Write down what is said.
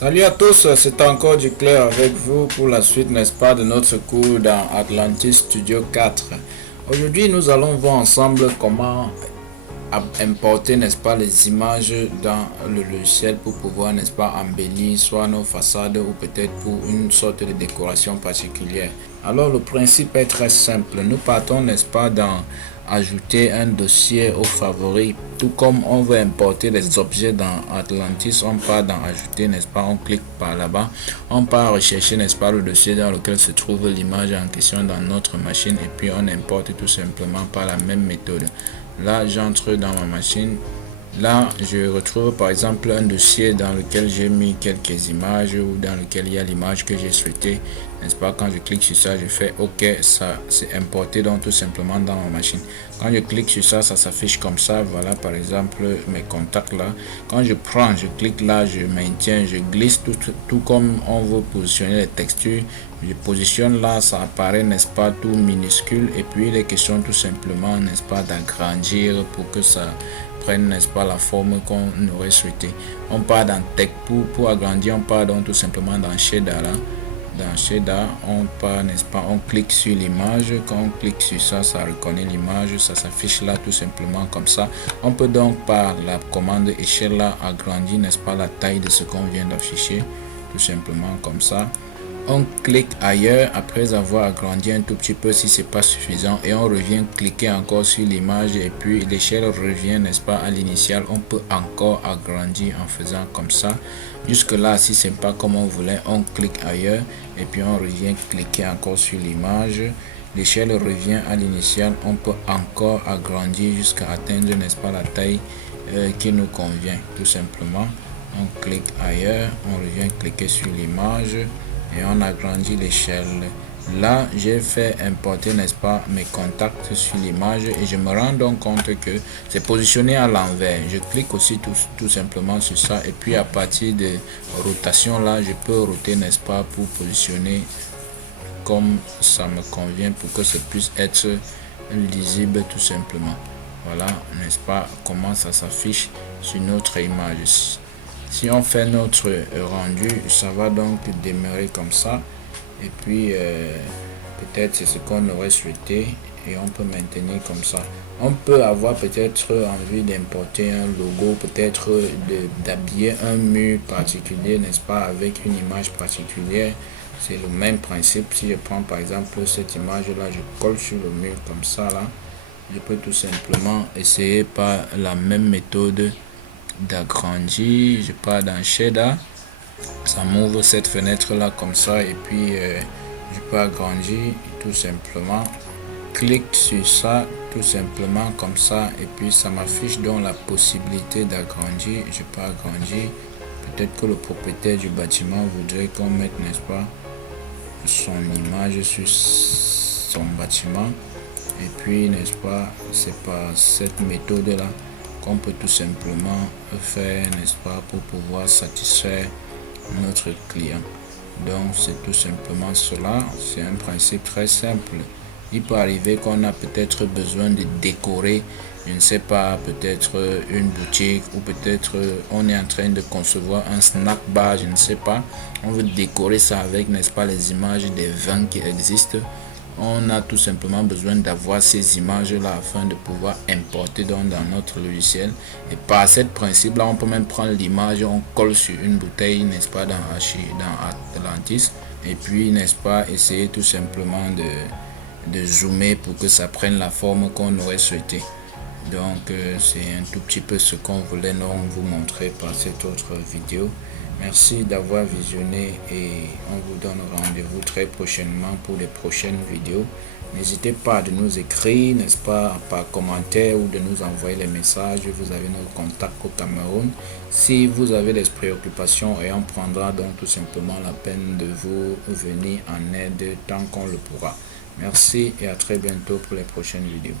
Salut à tous, c'est encore du clair avec vous pour la suite, n'est-ce pas, de notre cours dans Atlantis Studio 4. Aujourd'hui, nous allons voir ensemble comment importer, n'est-ce pas, les images dans le logiciel pour pouvoir, n'est-ce pas, embellir soit nos façades ou peut-être pour une sorte de décoration particulière. Alors, le principe est très simple. Nous partons, n'est-ce pas, dans ajouter un dossier aux favoris. Tout comme on veut importer les objets dans Atlantis, on part dans ajouter, n'est-ce pas, on clique par là-bas, on part rechercher, n'est-ce pas, le dossier dans lequel se trouve l'image en question dans notre machine et puis on importe tout simplement par la même méthode. Là, j'entre dans ma machine. Là, je retrouve par exemple un dossier dans lequel j'ai mis quelques images ou dans lequel il y a l'image que j'ai souhaité, n'est-ce pas? Quand je clique sur ça, je fais OK, ça c'est importé donc tout simplement dans ma machine. Quand je clique sur ça, ça s'affiche comme ça. Voilà par exemple mes contacts là. Quand je prends, je clique là, je maintiens, je glisse tout comme on veut positionner les textures. Je positionne là, ça apparaît, n'est-ce pas, tout minuscule. Et puis les questions tout simplement, n'est-ce pas, d'agrandir pour que ça prenne, n'est-ce pas, la forme qu'on aurait souhaité. On part dans Tech pour agrandir, on part donc tout simplement dans Shader là. Dans Shader, on part, n'est-ce pas, on clique sur l'image. Quand on clique sur ça, ça reconnaît l'image, ça s'affiche là tout simplement comme ça. On peut donc par la commande échelle là agrandir, n'est-ce pas, la taille de ce qu'on vient d'afficher, tout simplement comme ça. On clique ailleurs après avoir agrandi un tout petit peu si c'est pas suffisant et on revient cliquer encore sur l'image et puis l'échelle revient, n'est-ce pas, à l'initial. On peut encore agrandir en faisant comme ça. Jusque là, si c'est pas comme on voulait, on clique ailleurs et puis on revient cliquer encore sur l'image. L'échelle revient à l'initial. On peut encore agrandir jusqu'à atteindre, n'est-ce pas, la taille qui nous convient tout simplement. On clique ailleurs, on revient cliquer sur l'image et on agrandit l'échelle. Là, j'ai fait importer, n'est-ce pas, mes contacts sur l'image et je me rends donc compte que c'est positionné à l'envers. Je clique aussi tout simplement sur ça et puis à partir de rotation là, je peux roter, n'est-ce pas, pour positionner comme ça me convient pour que ça puisse être lisible tout simplement. Voilà, n'est-ce pas, comment ça s'affiche sur notre image. Si on fait notre rendu, ça va donc démarrer comme ça. Et puis, peut-être c'est ce qu'on aurait souhaité. Et on peut maintenir comme ça. On peut avoir peut-être envie d'importer un logo, peut-être d'habiller un mur particulier, n'est-ce pas, avec une image particulière. C'est le même principe. Si je prends par exemple cette image-là, je colle sur le mur comme ça là. Je peux tout simplement essayer par la même méthode d'agrandir. Je pars dans Shader, ça m'ouvre cette fenêtre là comme ça et puis je peux agrandir tout simplement. Clique sur ça tout simplement comme ça et puis ça m'affiche donc la possibilité d'agrandir. Je peux agrandir. Peut-être que le propriétaire du bâtiment voudrait qu'on mette, n'est-ce pas, son image sur son bâtiment et puis, n'est-ce pas, c'est par cette méthode là qu'on peut tout simplement faire, n'est-ce pas, pour pouvoir satisfaire notre client. Donc c'est tout simplement cela. C'est un principe très simple. Il peut arriver qu'on a peut-être besoin de décorer, je ne sais pas, peut-être une boutique ou peut-être on est en train de concevoir un snack bar, je ne sais pas. On veut décorer ça avec, n'est-ce pas, les images des vins qui existent. On a tout simplement besoin d'avoir ces images là afin de pouvoir importer dans notre logiciel. Et par ce principe là, on peut même prendre l'image, on colle sur une bouteille, n'est-ce pas, dans Atlantis et puis, n'est-ce pas, essayer tout simplement de zoomer pour que ça prenne la forme qu'on aurait souhaité. Donc c'est un tout petit peu ce qu'on voulait vous montrer par cette autre vidéo. Merci d'avoir visionné et on vous donne rendez-vous très prochainement pour les prochaines vidéos. N'hésitez pas de nous écrire, n'est-ce pas, par commentaire ou de nous envoyer les messages. Vous avez nos contacts au Cameroun. Si vous avez des préoccupations, et on prendra donc tout simplement la peine de vous venir en aide tant qu'on le pourra. Merci et à très bientôt pour les prochaines vidéos.